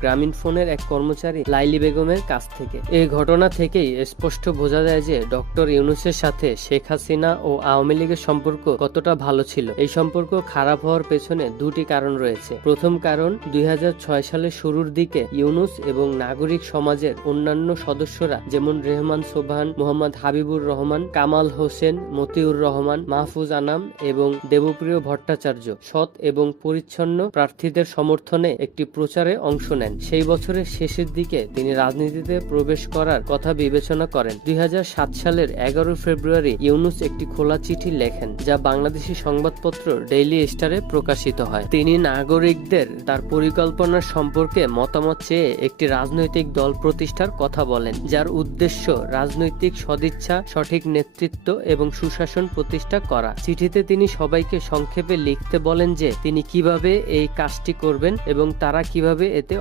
গ্রামীণফোনের এক কর্মচারী লাইলি বেগমের কাছ থেকে। এই ঘটনা থেকেই স্পষ্ট বোঝা যায় যে ডক্টর ইউনূসের সাথে শেখ হাসিনা ও আওয়ামী লীগের সম্পর্ক কতটা ভালো ছিল। এই সম্পর্ক খারাপ হওয়ার পেছনে দুটি কারণ রয়েছে। প্রথম কারণ, 2006 সালের শুরুর দিকে ইউনূস এবং নাগরিক সমাজের অন্যান্য সদস্যরা যেমন রেহমান সোবহান, মোহাম্মদ হাবিবুর রহমান, কামাল হোসেন, মতিউর রহমান, মাহফুজ আনাম এবং দেবপ্রিয় ভট্টাচার্য সৎ এবং পরিচ্ছন্ন প্রার্থীদের সমর্থনে একটি প্রচারে অংশ নেন। সেই বছরের শেষের দিকে তিনি রাজনীতিতে প্রবেশ করার কথা বিবেচনা করেন। 2007 সালের 11 ফেব্রুয়ারি ইউনূস একটি খোলা চিঠি লেখেন, যা বাংলাদেশি সংবাদপত্র ডেইলি স্টারে প্রকাশিত হয়। তিনি নাগরিকদের তার পরিকল্পনার সম্পর্কে মতামত চেয়ে একটি রাজনৈতিক দল প্রতিষ্ঠার কথা বলেন, যার উদ্দেশ্য রাজনৈতিক সদিচ্ছা, সঠিক নেতৃত্ব এবং সুশাসন প্রতিষ্ঠা করা। চিঠিতে তিনি সবাইকে সংক্ষেপে লিখতে বলেন যে তিনি কিভাবে এই কাজটি করবেন এবং তারা কিভাবে এতে